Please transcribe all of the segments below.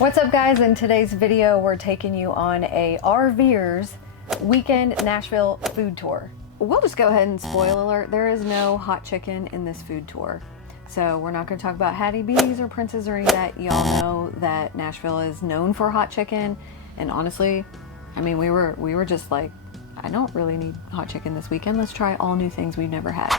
What's up, guys? In today's video, we're taking you on a RVer's weekend Nashville food tour. We'll just go ahead and spoil alert, there is no hot chicken in this food tour. So we're not going to talk about Hattie B's or Prince's or any of that. Y'all know that Nashville is known for hot chicken. And honestly, I mean, we were just like, I don't really need hot chicken this weekend. Let's try all new things we've never had.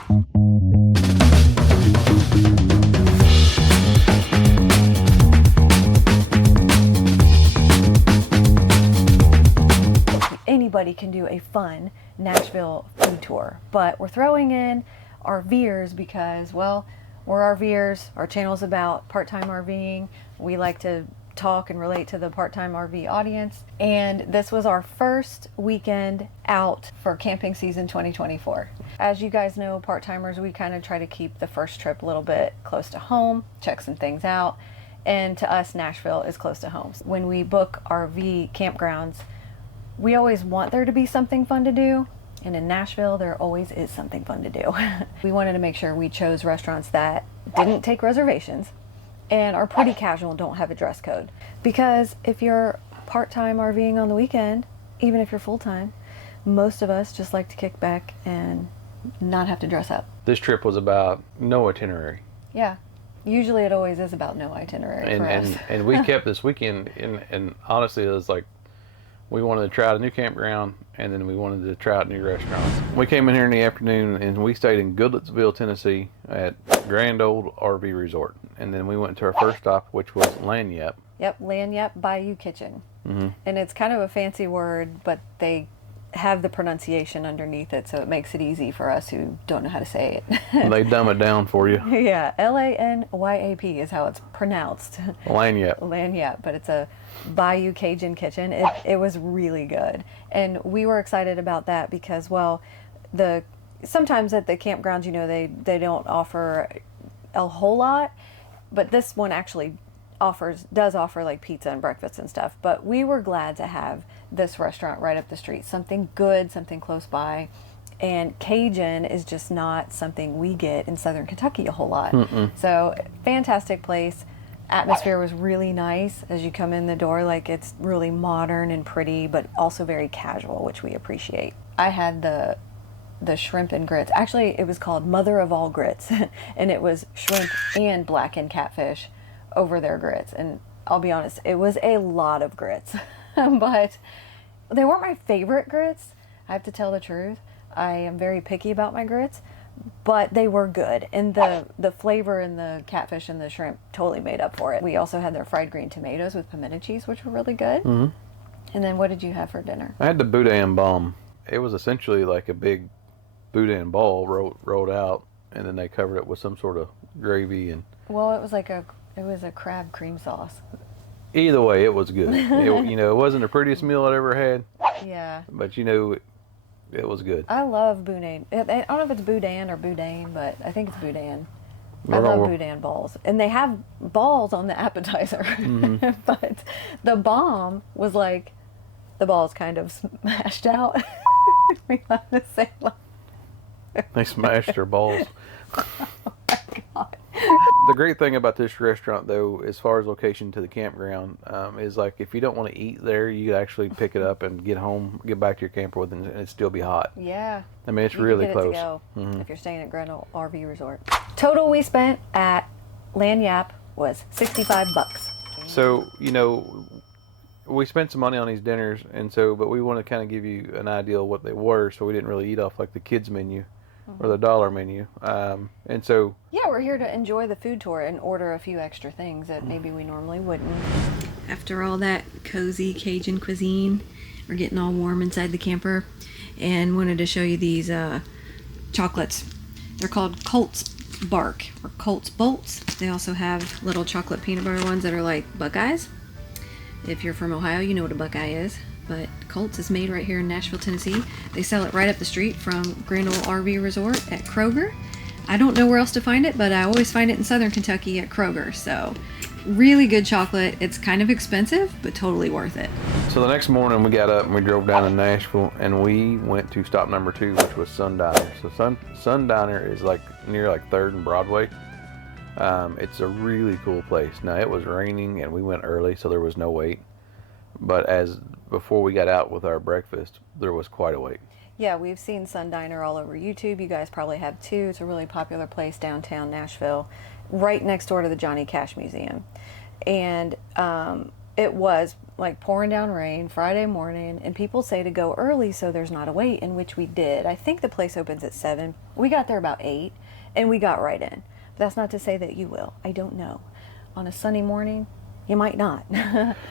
Anybody can do a fun Nashville food tour, but we're throwing in RVers because, well, we're RVers. Our channel is about part-time RVing. We like to talk and relate to the part-time RV audience, and this was our first weekend out for camping season 2024. As you guys know, part-timers, we kind of try to keep the first trip a little bit close to home, check some things out, and to us, Nashville is close to home. When we book RV campgrounds, we always want there to be something fun to do, and in Nashville there always is something fun to do. We wanted to make sure we chose restaurants that didn't take reservations and are pretty casual and don't have a dress code, because if you're part-time RVing on the weekend, even if you're full-time, most of us just like to kick back and not have to dress up. This trip was about no itinerary. Yeah, usually it always is about no itinerary for us. And we kept this weekend and honestly it was like we wanted to try out a new campground, and then we wanted to try out new restaurants. We came in here in the afternoon, and we stayed in Goodlettsville, Tennessee, at Grand Old RV Resort. And then we went to our first stop, which was Lagniappe. Yep, Lagniappe Bayou Kitchen. Mm-hmm. And it's kind of a fancy word, but they have the pronunciation underneath it, so it makes it easy for us who don't know how to say it. They dumb it down for you. Yeah, Lanyap is how it's pronounced. Lagniappe. Lagniappe, but it's a Bayou Cajun kitchen. It was really good, and we were excited about that because, well, sometimes at the campgrounds, you know, they don't offer a whole lot, but this one actually does offer like pizza and breakfast and stuff. But we were glad to have this restaurant right up the street, something good, something close by. And Cajun is just not something we get in Southern Kentucky a whole lot. So fantastic place. Atmosphere was really nice as you come in the door. Like, it's really modern and pretty, but also very casual, which we appreciate. I had the shrimp and grits. Actually, it was called Mother of All Grits, and it was shrimp and blackened catfish over their grits. And I'll be honest, it was a lot of grits, but they weren't my favorite grits. I have to tell the truth. I am very picky about my grits, but they were good, and the flavor in the catfish and the shrimp totally made up for it. We also had their fried green tomatoes with pimento cheese, which were really good. Mm-hmm. And then what did you have for dinner? I had the boudin bomb. It was essentially like a big boudin ball rolled out, and then they covered it with some sort of gravy. And well, it was a crab cream sauce. Either way, it was good. It wasn't the prettiest meal I'd ever had. Yeah. But it was good. I love boudin. I don't know if it's boudin or boudin, but I think it's boudin. I love boudin balls. And they have balls on the appetizer. Mm-hmm. But the bomb was like, the balls kind of smashed out. We have to say they smashed their balls. Oh my God. The great thing about this restaurant, though, as far as location to the campground, is like if you don't want to eat there, you actually pick it up and get back to your camper with it, and it'd still be hot. Yeah. I mean, it's really close. If you're staying at Grand Ole RV Resort. Total we spent at Lagniappe was $65. So, we spent some money on these dinners, but we want to kind of give you an idea of what they were, so we didn't really eat off like the kids menu. Or the dollar menu. And so... Yeah, we're here to enjoy the food tour and order a few extra things that maybe we normally wouldn't. After all that cozy Cajun cuisine, we're getting all warm inside the camper and wanted to show you these chocolates. They're called Colts Bark or Colts Bolts. They also have little chocolate peanut butter ones that are like Buckeyes. If you're from Ohio, you know what a Buckeye is. But Colts is made right here in Nashville, Tennessee. They sell it right up the street from Grand Ole RV Resort at Kroger. I don't know where else to find it, but I always find it in Southern Kentucky at Kroger. So really good chocolate. It's kind of expensive, but totally worth it. So the next morning we got up and we drove down to Nashville, and we went to stop number 2, which was Sun Diner. So Sun Diner is like near like 3rd and Broadway. It's a really cool place. Now, it was raining and we went early, so there was no wait. But before we got out with our breakfast, there was quite a wait. Yeah, we've seen Sun Diner all over YouTube. You guys probably have too. It's a really popular place downtown Nashville, right next door to the Johnny Cash Museum. And it was like pouring down rain Friday morning, and people say to go early so there's not a wait, in which we did. I think the place opens at 7. We got there about 8, and we got right in. But that's not to say that you will. I don't know. On a sunny morning, you might not.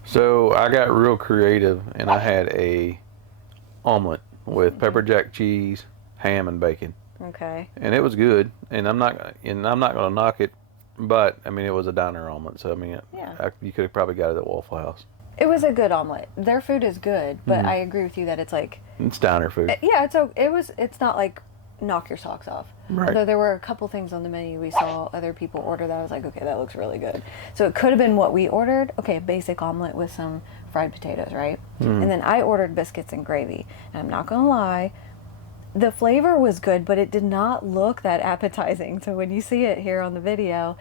So I got real creative, and I had a omelet with pepper jack cheese, ham, and bacon. Okay. And it was good. And I'm not gonna knock it, but I mean, it was a diner omelet, so I mean, you could have probably got it at Waffle House. It was a good omelet. Their food is good, but I agree with you that it's like, it's diner food. Yeah, it's not like knock your socks off. Right. Although there were a couple things on the menu we saw other people order that I was like, okay, that looks really good. So it could have been what we ordered. Okay, a basic omelet with some fried potatoes, right? And then I ordered biscuits and gravy. And I'm not gonna lie, the flavor was good, but it did not look that appetizing. So when you see it here on the video,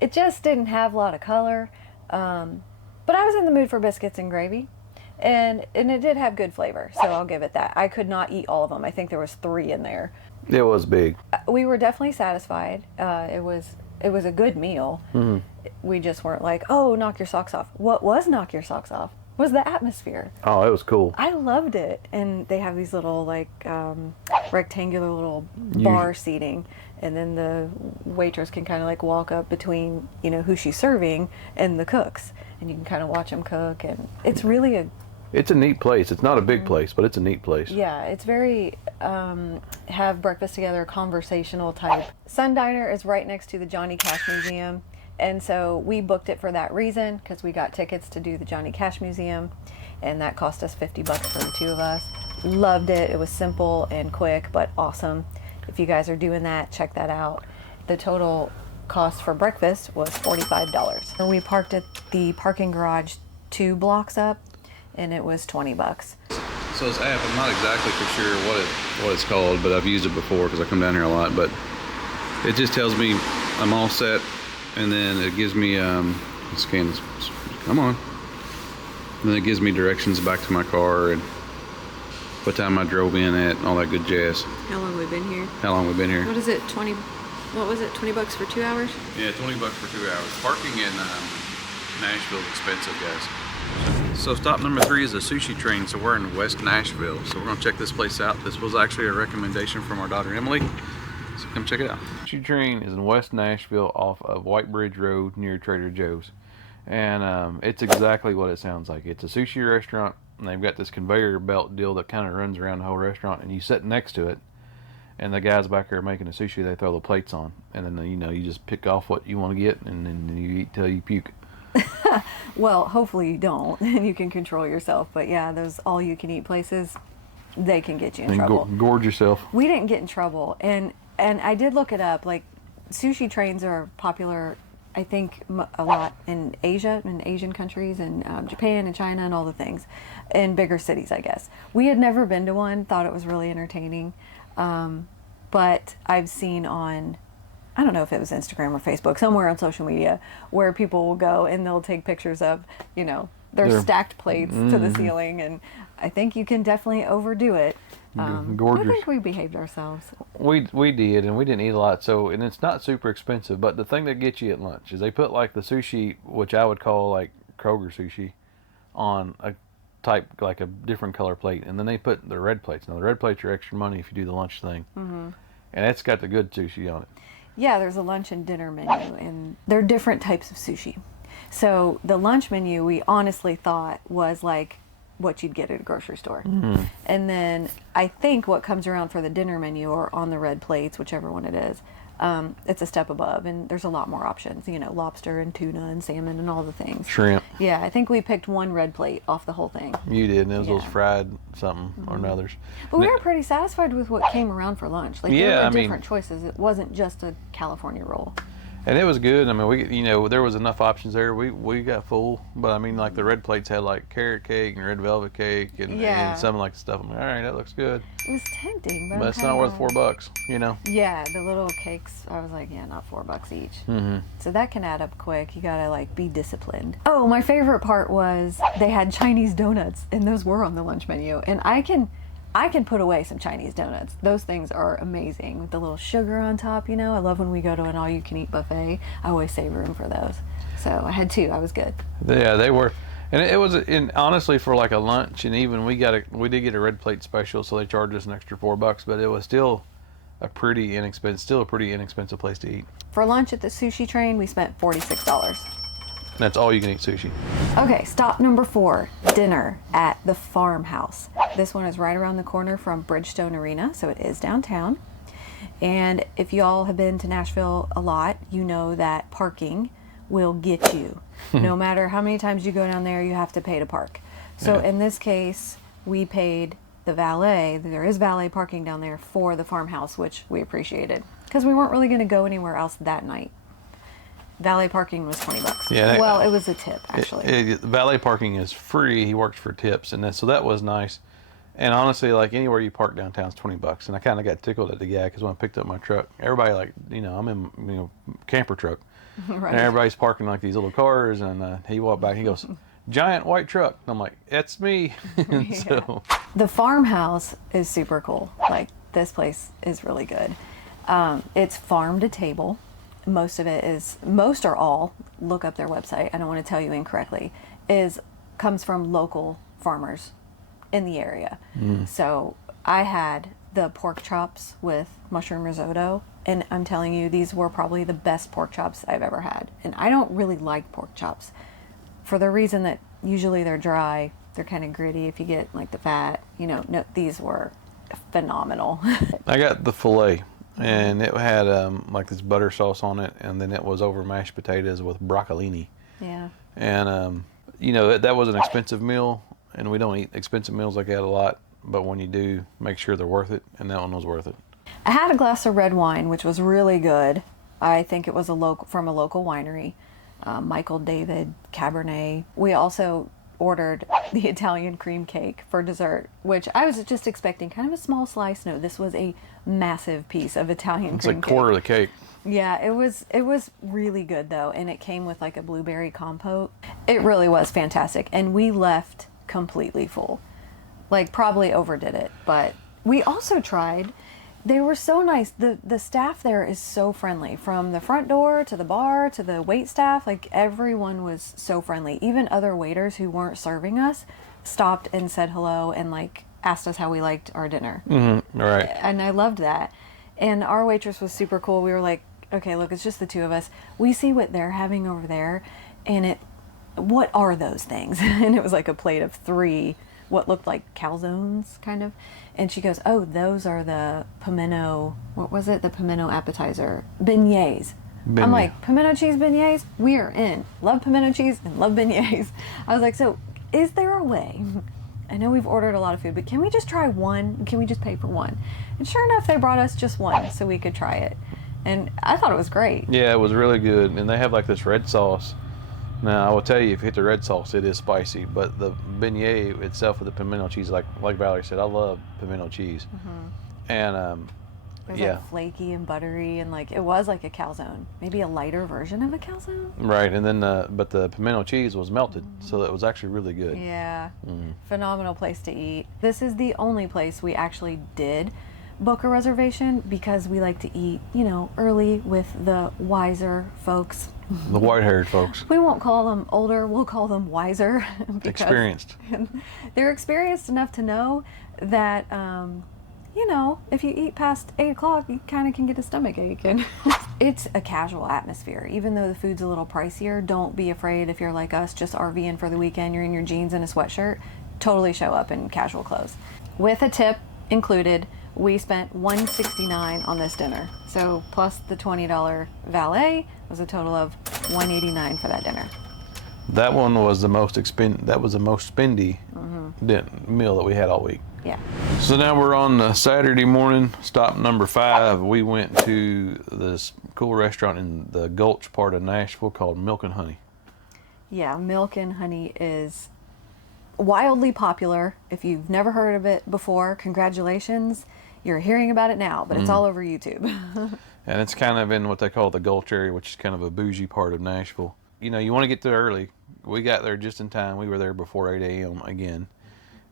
it just didn't have a lot of color. But I was in the mood for biscuits and gravy. And it did have good flavor, so I'll give it that. I could not eat all of them. I think there was 3 in there. It was big. We were definitely satisfied. It was a good meal. We just weren't like, oh, knock your socks off. What was knock your socks off was the atmosphere. Oh, it was cool. I loved it. And they have these little like rectangular little bar seating, and then the waitress can kind of like walk up between, you know, who she's serving and the cooks, and you can kind of watch them cook. And it's really it's a neat place. It's not a big place, but it's a neat place. Yeah, it's very have breakfast together, conversational type. Sun Diner is right next to the Johnny Cash Museum, and so we booked it for that reason, because we got tickets to do the Johnny Cash Museum, and that cost us $50 for the 2 of us. Loved it. It was simple and quick, but awesome. If you guys are doing that, check that out. The total cost for breakfast was $45. We parked at the parking garage 2 blocks up, and it was $20. So this app, I'm not exactly for sure what it's called, but I've used it before because I come down here a lot. But it just tells me I'm all set, and then it gives me scan this. Come on. And then it gives me directions back to my car and what time I drove in at, and all that good jazz. How long we've been here? How long we've been here? What is it? What was it? $20 for 2 hours? Yeah, $20 for 2 hours. Parking in Nashville is expensive, guys. So stop number 3 is a sushi train. So we're in West Nashville. So we're gonna check this place out. This was actually a recommendation from our daughter Emily. So come check it out. Sushi train is in West Nashville off of White Bridge Road near Trader Joe's. And it's exactly what it sounds like. It's a sushi restaurant, and they've got this conveyor belt deal that kind of runs around the whole restaurant, and you sit next to it, and the guys back there making the sushi, they throw the plates on, and then you just pick off what you want to get, and then you eat till you puke. Well, hopefully you don't, and you can control yourself. But yeah, those all-you-can-eat places, they can get you in trouble. Gorge yourself. We didn't get in trouble, and I did look it up. Like, sushi trains are popular, I think, a lot in Asia, in Asian countries, and Japan and China and all the things, in bigger cities, I guess. We had never been to one, thought it was really entertaining, but I've seen on, I don't know if it was Instagram or Facebook, somewhere on social media, where people will go and they'll take pictures of, their stacked plates to the ceiling, and I think you can definitely overdo it. I think we behaved ourselves. We did, and we didn't eat a lot. And it's not super expensive. But the thing that gets you at lunch is they put like the sushi, which I would call like Kroger sushi, on a type like a different color plate, and then they put the red plates. Now the red plates are extra money if you do the lunch thing, and it's got the good sushi on it. Yeah, there's a lunch and dinner menu, and there are different types of sushi. So the lunch menu we honestly thought was like what you'd get at a grocery store. And then I think what comes around for the dinner menu, or on the red plates, whichever one it is, it's a step above, and there's a lot more options, lobster and tuna and salmon and all the things. Shrimp. Yeah, I think we picked one red plate off the whole thing. You did, and it was those fried something or others. But we were pretty satisfied with what came around for lunch. Like, there were different choices. It wasn't just a California roll. And it was good. I mean, there was enough options there. We got full, but I mean, like the red plates had like carrot cake and red velvet cake and some like stuff. I'm like, all right, that looks good. It was tempting, But it's not worth $4, Yeah, the little cakes, I was like, yeah, not $4 each. Mm-hmm. So that can add up quick. You gotta like be disciplined. Oh, my favorite part was they had Chinese donuts, and those were on the lunch menu. And I can put away some Chinese donuts. Those things are amazing with the little sugar on top. I love when we go to an all-you-can-eat buffet. I always save room for those. So I had 2. I was good. Yeah, they were. And it was, honestly, for like a lunch, and even we did get a red plate special, so they charged us an extra $4, but it was still a pretty inexpensive place to eat. For lunch at the Sushi Train, we spent $46. That's all you can eat sushi. Okay, stop number 4, dinner at the Farmhouse. This one is right around the corner from Bridgestone Arena, so it is downtown. And if y'all have been to Nashville a lot, you know that parking will get you. No matter how many times you go down there, you have to pay to park. So in this case, we paid the valet. There is valet parking down there for the Farmhouse, which we appreciated because we weren't really going to go anywhere else that night. Valet parking was $20. Yeah. Well, it was a tip, actually. Valet parking is free. He works for tips, and so that was nice. And honestly, like anywhere you park downtown is $20. And I kind of got tickled at the guy because when I picked up my truck, everybody I'm in camper truck, Right. and everybody's parking like these little cars. And he walked back, and he goes, "Giant white truck." And I'm like, "That's me." So the Farmhouse is super cool. Like this place is really good. It's farm to table. Most or all, look up their website, I don't want to tell you incorrectly, comes from local farmers in the area. So I had the pork chops with mushroom risotto, and I'm telling you, these were probably the best pork chops I've ever had. And I don't really like pork chops for the reason that usually they're dry, they're kind of gritty if you get like the fat, no, these were phenomenal. I got the filet. And it had like this butter sauce on it, and then it was over mashed potatoes with broccolini. Yeah. And that was an expensive meal, and we don't eat expensive meals like that a lot. But when you do, make sure they're worth it, and that one was worth it. I had a glass of red wine, which was really good. I think it was from a local winery, Michael David Cabernet. We also ordered the Italian cream cake for dessert, which I was just expecting kind of a small slice. No, this was a massive piece of Italian cream cake. It's a quarter of the cake. Yeah, it was really good though, and it came with like a blueberry compote. It really was fantastic, and we left completely full. Like probably overdid it, but we also tried. They were so nice. The staff there is so friendly, from the front door to the bar to the wait staff. Like everyone was so friendly. Even other waiters who weren't serving us stopped and said hello and like asked us how we liked our dinner. Mm-hmm. Right. And I loved that. And our waitress was super cool. We were like, okay, look, it's just the 2 of us. We see what they're having over there, and what are those things? And it was like a plate of 3 what looked like calzones, kind of. And she goes, oh, those are the pimento, what was it? The pimento appetizer, beignets. I'm like, pimento cheese beignets? We are in. Love pimento cheese and love beignets. I was like, so is there a way? I know we've ordered a lot of food, but can we just try one? Can we just pay for one? And sure enough, they brought us just one so we could try it. And I thought it was great. Yeah, it was really good. And they have like this red sauce. Now, I will tell you, if you hit the red sauce, it is spicy. But the beignet itself with the pimento cheese, like Valerie said, I love pimento cheese. Mm-hmm. And it was like flaky and buttery, and like it was like a calzone, maybe a lighter version of a calzone. Right, and then but the pimento cheese was melted, so it was actually really good. Yeah, phenomenal place to eat. This is the only place we actually did book a reservation because we like to eat, early with the wiser folks. The white-haired folks. We won't call them older, we'll call them wiser. Experienced. They're experienced enough to know that, if you eat past 8 o'clock, you kind of can get a stomach ache. And it's a casual atmosphere. Even though the food's a little pricier, don't be afraid if you're like us, just RVing for the weekend, you're in your jeans and a sweatshirt. Totally show up in casual clothes. With a tip included, we spent $169 on this dinner. So plus the $20 valet was a total of $189 for that dinner. That one was the most spendy meal that we had all week. Yeah. So now we're on Saturday morning, stop number 5. We went to this cool restaurant in the Gulch part of Nashville called Milk and Honey. Yeah, Milk and Honey is wildly popular. If you've never heard of it before, congratulations. You're hearing about it now, but it's all over YouTube. And it's kind of in what they call the Gulch area, which is kind of a bougie part of Nashville. You know, you want to get there early. We got there just in time. We were there before 8 a.m. again.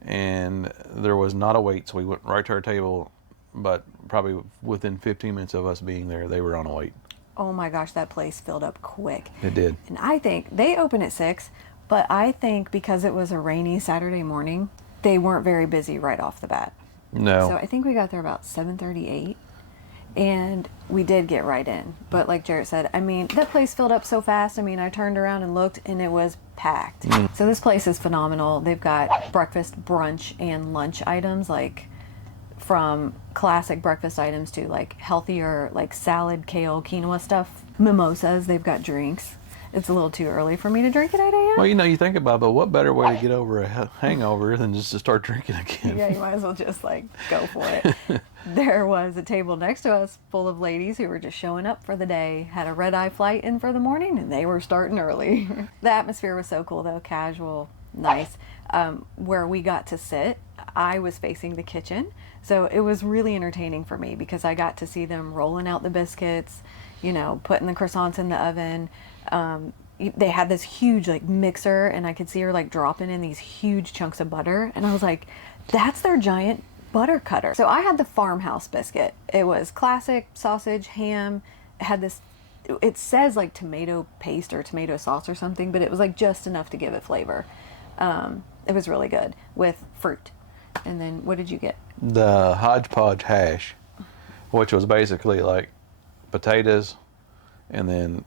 And there was not a wait, so we went right to our table. But probably within 15 minutes of us being there, they were on a wait. Oh my gosh, that place filled up quick. It did. And I think they open at 6, but I think because it was a rainy Saturday morning, they weren't very busy right off the bat. No. So I think we got there about 7:38, and we did get right in. But like Jarrett said, I mean, that place filled up so fast. I mean, I turned around and looked, and it was packed. So this place is phenomenal. They've got breakfast, brunch, and lunch items, like from classic breakfast items to like healthier, like salad, kale, quinoa stuff. Mimosas. They've got drinks. It's a little too early for me to drink at 8 a.m. Well, you know, you think about it, but what better way to get over a hangover than just to start drinking again? Yeah, you might as well just like go for it. There was a table next to us full of ladies who were just showing up for the day, had a red-eye flight in for the morning, and they were starting early. The atmosphere was so cool though, casual, nice. Where we got to sit, I was facing the kitchen, so it was really entertaining for me because I got to see them rolling out the biscuits, you know, putting the croissants in the oven. They had this huge like mixer, and I could see her like dropping in these huge chunks of butter, and I was like, that's their giant butter cutter. So I had the Farmhouse biscuit. It was classic sausage, ham. It had this, it says like tomato paste or tomato sauce or something, but it was like just enough to give it flavor. It was really good with fruit. And then what did you get? The hodgepodge hash, which was basically like potatoes and then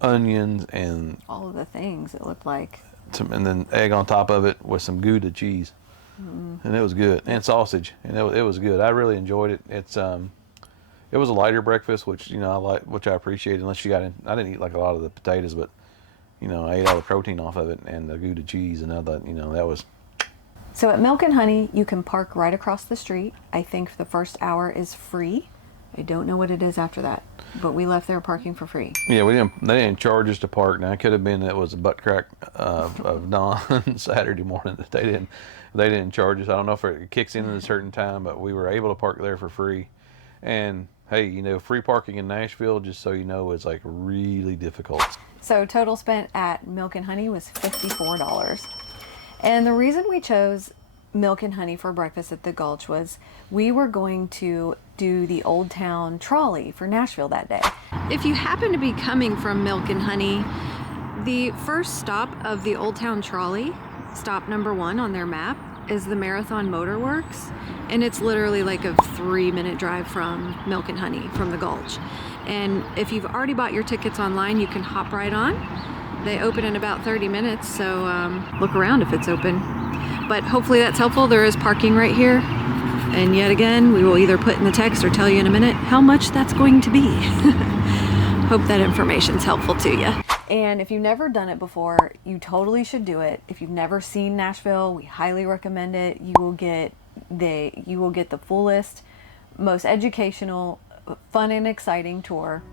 onions and all of the things it looked like, and then egg on top of it with some Gouda cheese. And it was good, and sausage, and it was good. I really enjoyed it. It was a lighter breakfast, which which I appreciate. Unless you got in, I didn't eat like a lot of the potatoes, but you know, I ate all the protein off of it and the Gouda cheese, and I thought, you know, that was. So at Milk and Honey, you can park right across the street. I think the first hour is free. I don't know what it is after that, but we left there parking for free. Yeah, they didn't charge us to park. Now it could have been that it was a butt crack of dawn Saturday morning that they didn't charge us. I don't know if it kicks in at a certain time, but we were able to park there for free. And hey, you know, free parking in Nashville, just so you know, is like really difficult. So total spent at Milk and Honey was $54. And the reason we chose Milk and Honey for breakfast at the Gulch was we were going to do the Old Town trolley for Nashville that day. If you happen to be coming from Milk and Honey, the first stop of the Old Town trolley, stop number 1 on their map, is the Marathon Motor Works, and it's literally like a 3-minute drive from Milk and Honey from the Gulch. And if you've already bought your tickets online, you can hop right on. They open in about 30 minutes, so look around if it's open. But hopefully that's helpful. There is parking right here. And yet again, we will either put in the text or tell you in a minute how much that's going to be. Hope that information's helpful to you. And if you've never done it before, you totally should do it. If you've never seen Nashville, we highly recommend it. You will get the fullest, most educational, fun and exciting tour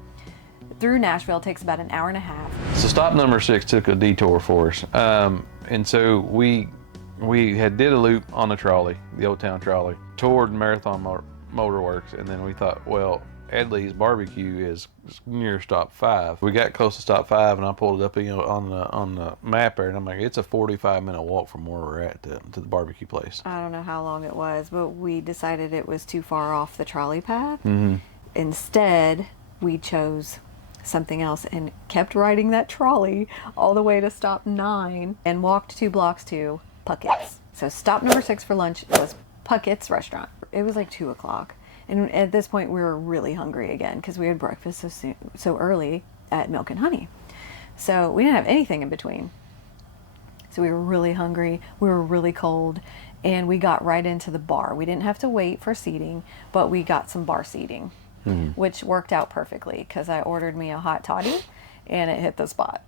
through Nashville. It takes about an hour and a half. So stop number 6 took a detour for us, and so we had did a loop on the trolley, the Old Town trolley, toward Marathon Motor Works, and then we thought, well, Edley's Barbecue is near stop 5. We got close to stop 5, and I pulled it up, you know, on the map there, and I'm like, it's a 45-minute walk from where we're at to the barbecue place. I don't know how long it was, but we decided it was too far off the trolley path. Instead, we chose something else and kept riding that trolley all the way to stop 9 and walked 2 blocks to Puckett's. So stop number 6 for lunch was Puckett's restaurant. It was like 2 o'clock. And at this point, we were really hungry again because we had breakfast so early at Milk and Honey. So we didn't have anything in between. So we were really hungry, we were really cold, and we got right into the bar. We didn't have to wait for seating, but we got some bar seating, which worked out perfectly because I ordered me a hot toddy and it hit the spot.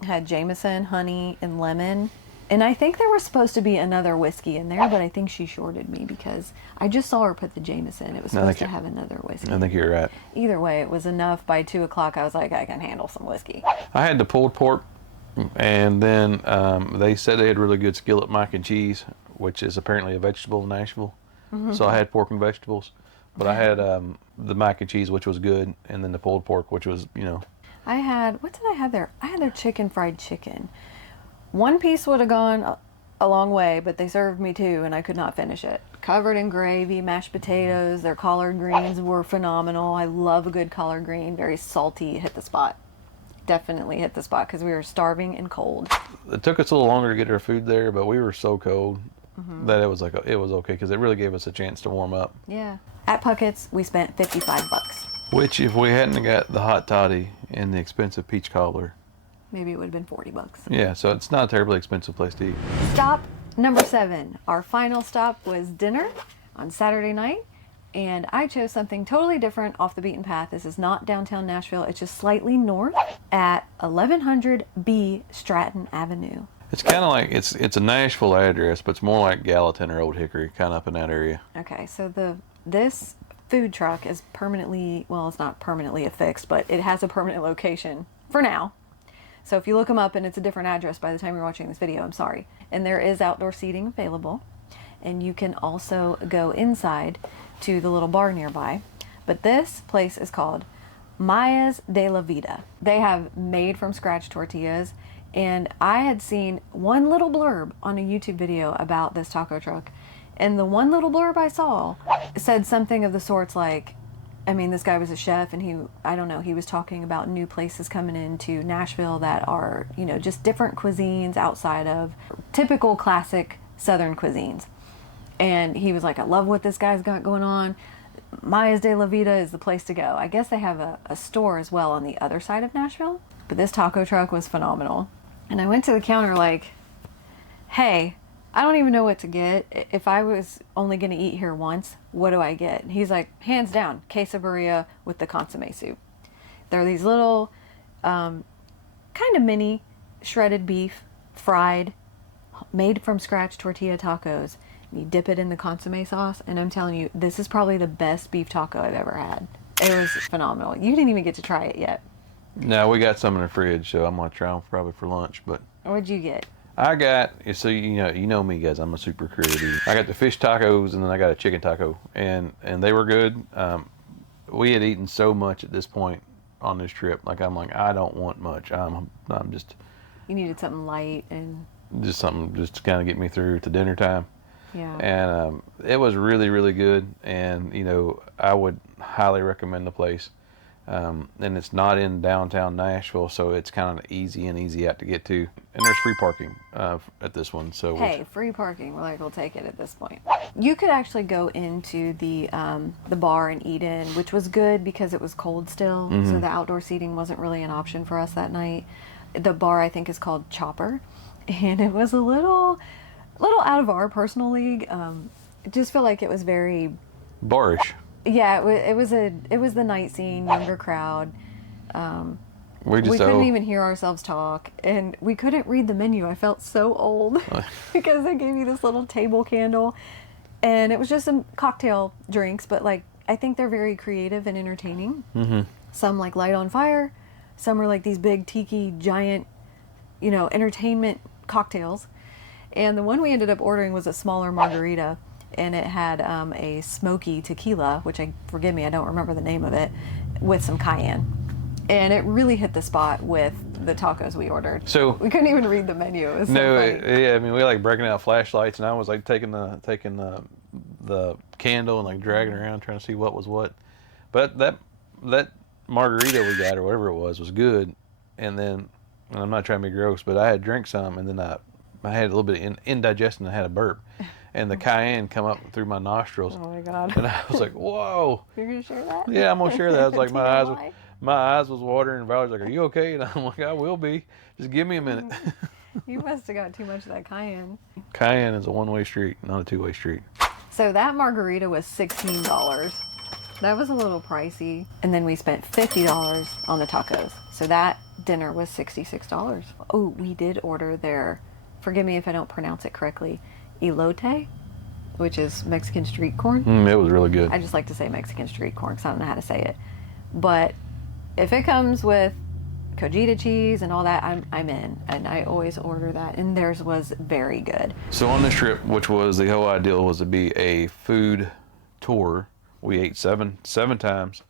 It had Jameson, honey, and lemon. And I think there was supposed to be another whiskey in there, but I think she shorted me because I just saw her put the Jameson. It was supposed to have another whiskey. I think you're right. Either way, it was enough. By 2 o'clock, I was like, I can handle some whiskey. I had the pulled pork, and then they said they had really good skillet mac and cheese, which is apparently a vegetable in Nashville. So I had pork and vegetables, but I had the mac and cheese, which was good, and then the pulled pork, which was, you know. I had, what did I have there? I had their fried chicken. One piece would have gone a long way, but they served me 2 and I could not finish it. Covered in gravy, mashed potatoes, their collard greens were phenomenal. I love a good collard green, very salty, hit the spot. Definitely hit the spot because we were starving and cold. It took us a little longer to get our food there, but we were so cold that it was okay because it really gave us a chance to warm up. Yeah. At Puckett's, we spent $55. Which, if we hadn't got the hot toddy and the expensive peach cobbler, maybe it would have been $40. Yeah, so it's not a terribly expensive place to eat. Stop number 7. Our final stop was dinner on Saturday night, and I chose something totally different off the beaten path. This is not downtown Nashville. It's just slightly north at 1100 B Stratton Avenue. It's kind of like, it's a Nashville address, but it's more like Gallatin or Old Hickory, kind of up in that area. Okay, so this food truck is permanently, well, it's not permanently affixed, but it has a permanent location for now. So if you look them up and it's a different address by the time you're watching this video, I'm sorry. And there is outdoor seating available. And you can also go inside to the little bar nearby. But this place is called Maiz de la Vida. They have made from scratch tortillas. And I had seen one little blurb on a YouTube video about this taco truck. And the one little blurb I saw said something of the sorts like, I mean, this guy was a chef and I don't know, he was talking about new places coming into Nashville that are, you know, just different cuisines outside of typical classic Southern cuisines. And he was like, I love what this guy's got going on. Maiz de la Vida is the place to go. I guess they have a store as well on the other side of Nashville. But this taco truck was phenomenal. And I went to the counter like, hey, I don't even know what to get. If I was only going to eat here once, what do I get? And he's like, hands down, quesadilla with the consomme soup. They're these little, kind of mini shredded beef, fried, made from scratch tortilla tacos. And you dip it in the consomme sauce. And I'm telling you, this is probably the best beef taco I've ever had. It was phenomenal. You didn't even get to try it yet. No, we got some in the fridge, so I'm going to try them probably for lunch. But What'd you get? I got, so you know me, guys, I'm a super creative. I got the fish tacos and then I got a chicken taco, and they were good. We had eaten so much at this point on this trip. Like, I'm like, I don't want much. I'm just. You needed something light and. Just something just to kind of get me through to dinner time. Yeah. And it was really, really good. And, you know, I would highly recommend the place. And it's not in downtown Nashville, so it's kind of easy out to get to. And there's free parking at this one. So hey, free parking. We're like, we'll take it at this point. You could actually go into the bar and eat in, which was good because it was cold still. Mm-hmm. So the outdoor seating wasn't really an option for us that night. The bar, I think, is called Chopper, and it was a little out of our personal league. I just feel like it was very barish. Yeah, it was the night scene, younger crowd. We couldn't even hear ourselves talk, and we couldn't read the menu. I felt so old because they gave you this little table candle, and it was just some cocktail drinks. But like, I think they're very creative and entertaining. Mm-hmm. Some like light on fire, some are like these big tiki giant, entertainment cocktails. And the one we ended up ordering was a smaller margarita. And it had a smoky tequila, which forgive me, I don't remember the name of it, with some cayenne. And it really hit the spot with the tacos we ordered. So we couldn't even read the menu. It was so funny. Yeah, I mean, we were like breaking out flashlights, and I was like taking the candle and like dragging around trying to see what was what. But that margarita we got or whatever it was good. And then, and I'm not trying to be gross, but I had drank some, and then I had a little bit of indigestion. I had a burp. And the cayenne come up through my nostrils. Oh my God. And I was like, whoa. You're going to share that? Yeah, I'm going to share that. I was like, my eyes was watering, and Valerie's like, are you okay? And I'm like, I will be. Just give me a minute. You must have got too much of that cayenne. Cayenne is a one-way street, not a two-way street. So that margarita was $16. That was a little pricey. And then we spent $50 on the tacos. So that dinner was $66. Oh, we did order their forgive me if I don't pronounce it correctly, elote, which is Mexican street corn. It was really good. I just like to say Mexican street corn because I don't know how to say it. But if it comes with Cojita cheese and all that, I'm in. And I always order that. And theirs was very good. So on this trip, which was the whole idea was to be a food tour, we ate seven times.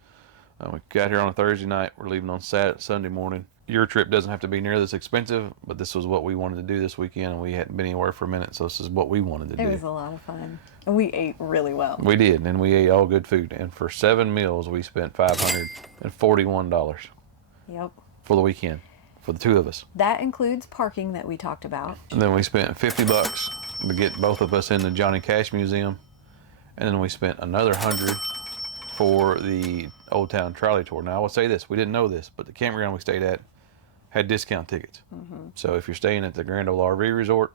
We got here on a Thursday night. We're leaving on Sunday morning. Your trip doesn't have to be near this expensive, but this was what we wanted to do this weekend, and we hadn't been anywhere for a minute, so this is what we wanted to do. It was a lot of fun. And we ate really well. We did, and we ate all good food. And for 7 meals, we spent $541 Yep. for the weekend, for the two of us. That includes parking that we talked about. And then we spent $50 to get both of us in the Johnny Cash Museum, and then we spent another $100 for the Old Town Trolley Tour. Now, I will say this, we didn't know this, but the campground we stayed at had discount tickets. So if you're staying at the Grand Ole RV Resort,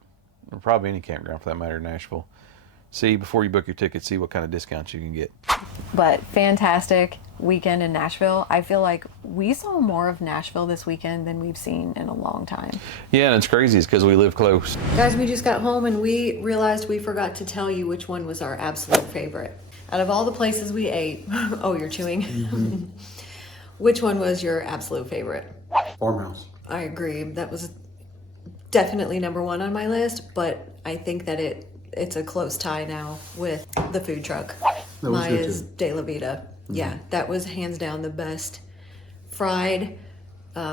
or probably any campground for that matter in Nashville, see before you book your ticket, see what kind of discounts you can get. But fantastic weekend in Nashville. I feel like we saw more of Nashville this weekend than we've seen in a long time. Yeah, and it's crazy, it's because we live close. Guys, we just got home and we realized we forgot to tell you which one was our absolute favorite. Out of all the places we ate, oh, you're chewing. Which one was your absolute favorite? Farmhouse. I agree. That was definitely number one on my list, but I think that it's a close tie now with the food truck. That was good Maiz too. de la Vida. Yeah, that was hands down the best fried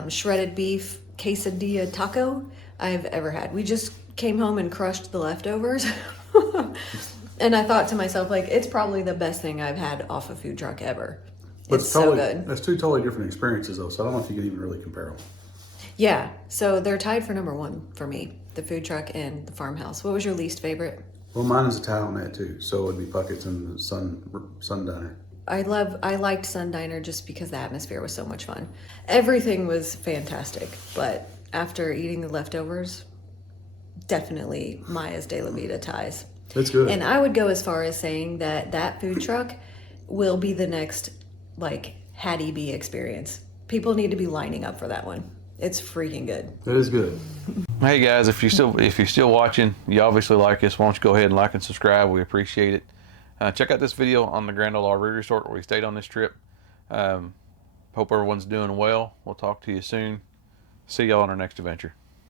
shredded beef quesadilla taco I've ever had. We just came home and crushed the leftovers. And I thought to myself, like, it's probably the best thing I've had off a food truck ever. But It's so good. That's two totally different experiences, though. So I don't know if you can even really compare them. Yeah, so they're tied for number one for me, the food truck and the farmhouse. What was your least favorite? Well, mine is a tie on that too. So it'd be Puckett's and the Sun Diner. I liked Sun Diner just because the atmosphere was so much fun. Everything was fantastic, but after eating the leftovers, definitely Maiz de la Vida ties. That's good. And I would go as far as saying that food truck will be the next, like, Hattie B experience. People need to be lining up for that one. It's freaking good. That is good. Hey guys, if you're still watching, you obviously like us. Why don't you go ahead and like and subscribe? We appreciate it. Check out this video on the Grand Ole RV Resort where we stayed on this trip. Hope everyone's doing well. We'll talk to you soon. See y'all on our next adventure.